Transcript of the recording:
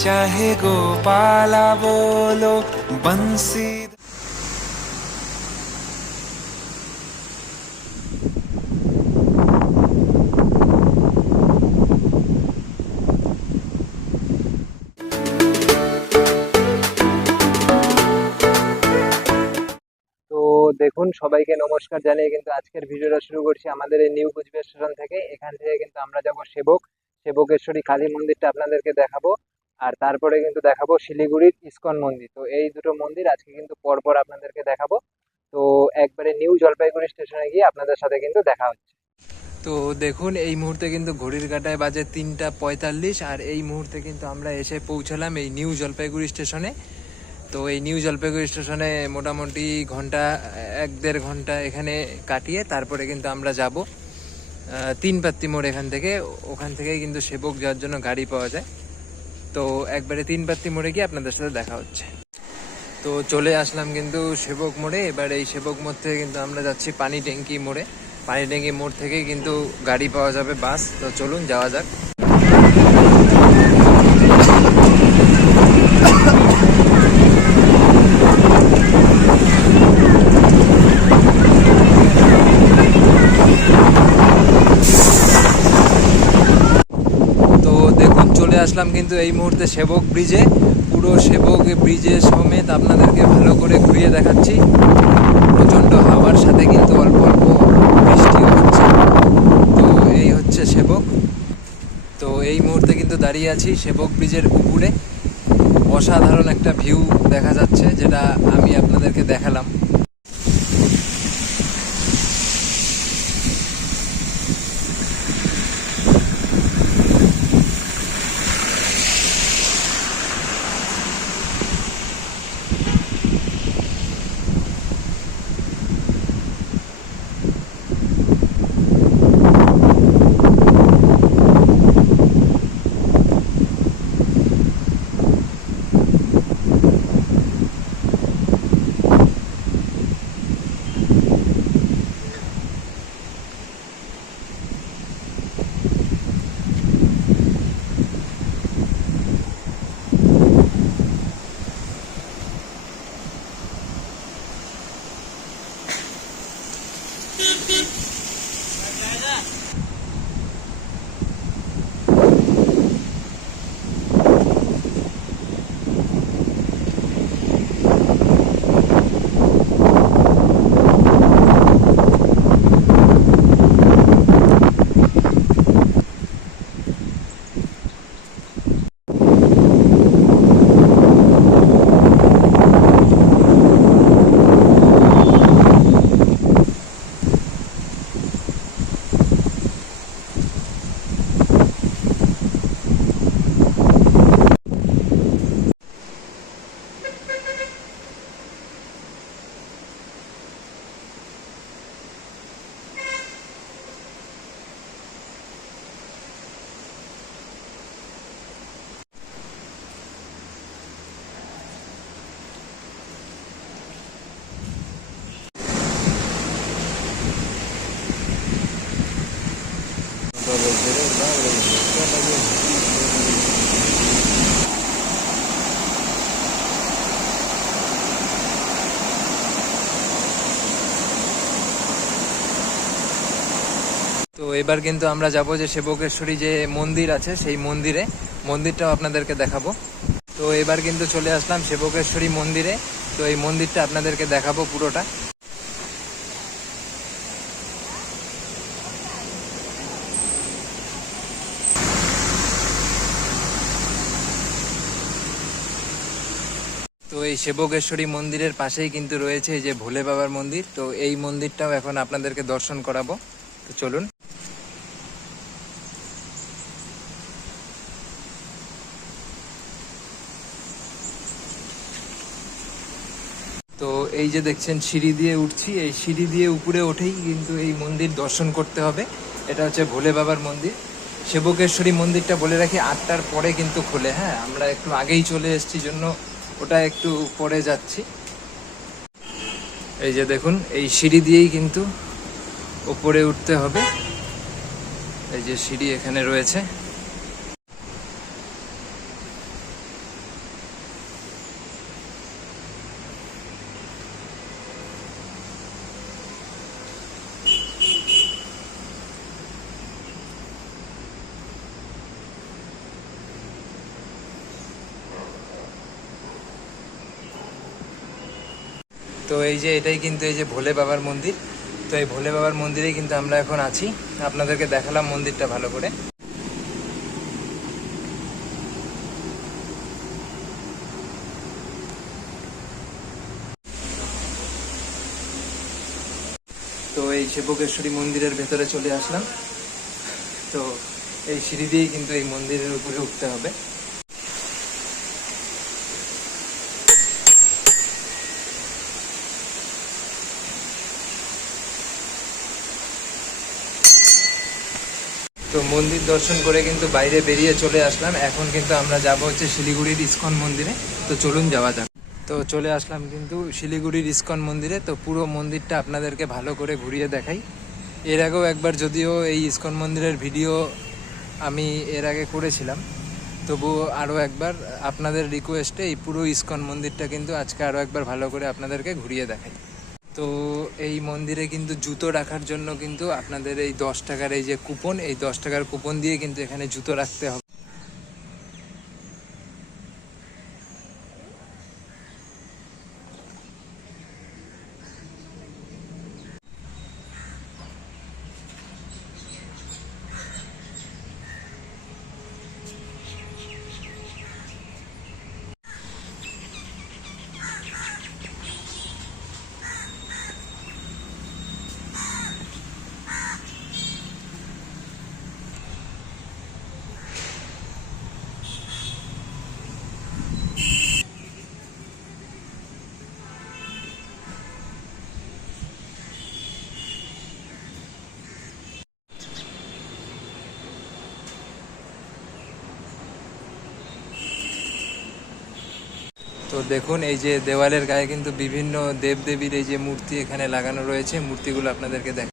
चाहे गोपाला बोलो बंसी। তো দেখুন, সবাইকে নমস্কার জানিয়ে কিন্তু আজকের ভিডিওটা শুরু করছি আমাদের এই নিউ কুচবিহার স্টেশন থেকে। এখান থেকে কিন্তু আমরা যাব সেবকেশ্বরী কালী মন্দিরটা আপনাদেরকে দেখাবো, আর তারপরে কিন্তু দেখাবো শিলিগুড়ির ইসকন মন্দির। তো এই দুটো মন্দির আজকে কিন্তু পরপর আপনাদেরকে দেখাবো। তো একবারে নিউ জলপাইগুড়ি স্টেশনে গিয়ে আপনাদের সাথে কিন্তু দেখা হচ্ছে। তো দেখুন, এই মুহূর্তে কিন্তু ঘড়ির কাঁটায় বাজে 3টা 45, আর এই মুহূর্তে কিন্তু আমরা এসে পৌঁছালাম এই নিউ জলপাইগুড়ি স্টেশনে। তো এই নিউ জলপাইগুড়ি স্টেশনে মোটামুটি ঘন্টা 1-1.5 ঘন্টা এখানে কাটিয়ে তারপরে কিন্তু আমরা যাব 3 মোড়। ওখান থেকে কিন্তু সেবক যাওয়ার জন্য গাড়ি পাওয়া যায়। তো একবারে 3 মোড়ে গিয়ে আপনাদের সাথে দেখা হচ্ছে। তো চলে আসলাম কিন্তু সেবক মোড়ে। এবার এই সেবক মোড় থেকে কিন্তু আমরা যাচ্ছি পানি ট্যাঙ্কি মোড়ে। পানি ট্যাঙ্কি মোড় থেকে কিন্তু গাড়ি পাওয়া যাবে, বাস। তো চলুন যাওয়া যাক। তো দেখুন, চলে আসলাম কিন্তু এই মুহূর্তে সেবক ব্রিজে। পুরো সেবক ব্রিজের সমেত আপনাদেরকে ভালো করে ঘুরিয়ে দেখাচ্ছি। প্রচণ্ড হাওয়ার সাথে কিন্তু অল্প অল্প বৃষ্টিও হচ্ছে। তো এই হচ্ছে সেবক। তো এই মুহূর্তে কিন্তু দাঁড়িয়ে আছি সেবক ব্রিজের উপরে। অসাধারণ একটা ভিউ দেখা যাচ্ছে, যেটা আমি আপনাদেরকে দেখালাম। তো এবার কিন্তু আমরা যাব যে সেবকেশ্বরী যে মন্দির আছে সেই মন্দিরটাও আপনাদেরকে দেখাবো। তো এবার কিন্তু চলে আসলাম সেবকেশ্বরী মন্দিরে। তো এই মন্দিরটা আপনাদেরকে দেখাবো পুরোটা। তো এই সেবকেশ্বরী মন্দিরের পাশেই কিন্তু রয়েছে এই যে ভোলে বাবার মন্দির। তো এই মন্দিরটাও এখন আপনাদেরকে দর্শন করাবো। তো চলুন। তো এই যে দেখছেন সিঁড়ি দিয়ে উঠছি, এই সিঁড়ি দিয়ে উপরে উঠেই কিন্তু এই মন্দির দর্শন করতে হবে। এটা হচ্ছে ভোলে বাবার মন্দির। সেবকেশ্বরী মন্দিরটা বলে রাখি 8টার পরে কিন্তু খোলে। হ্যাঁ, আমরা একটু আগেই চলে এসেছি জন্য ওটা একটু পরে যাচ্ছি। এই যে দেখুন, এই সিঁড়ি দিয়েই কিন্তু ওপরে উঠতে হবে। এই যে সিঁড়ি এখানে রয়েছে। তো এই যে এটাই কিন্তু এই যে ভোলে বাবার মন্দির। তো এই ভোলে বাবার মন্দিরেই কিন্তু আমরা এখন আছি, আপনাদেরকে দেখালাম মন্দিরটা ভালো করে। তো এই সেবকেশ্বরী মন্দিরের ভেতরে চলে আসলাম। তো এই সিঁড়ি দিয়েই কিন্তু এই মন্দিরের উপরে উঠতে হবে। তো মন্দির দর্শন করে কিন্তু বাইরে বেরিয়ে চলে আসলাম। এখন কিন্তু আমরা যাব হচ্ছে শিলিগুড়ির ইসকন মন্দিরে। তো চলুন যাওয়া যাক। তো চলে আসলাম কিন্তু শিলিগুড়ির ইসকন মন্দিরে। তো পুরো মন্দিরটা আপনাদেরকে ভালো করে ঘুরিয়ে দেখাই। এর আগেও একবার যদিও এই ইসকন মন্দিরের ভিডিও আমি এর আগে করেছিলাম, তবুও আরও একবার আপনাদের রিকোয়েস্টে এই পুরো ইসকন মন্দিরটা কিন্তু আজকে আরও একবার ভালো করে আপনাদেরকে ঘুরিয়ে দেখাই। তো এই মন্দিরে কিন্তু জুতো রাখার জন্য কিন্তু আপনাদের এই 10 টাকার এই যে কুপন, এই 10 টাকার কুপন দিয়ে কিন্তু এখানে জুতো রাখতে হবে। তো দেখুন এই যে দেওয়ালের গায়ে কিন্তু বিভিন্ন দেবদেবীর এই যে মূর্তি এখানে লাগানো রয়েছে, মূর্তিগুলো আপনাদেরকে দেখ।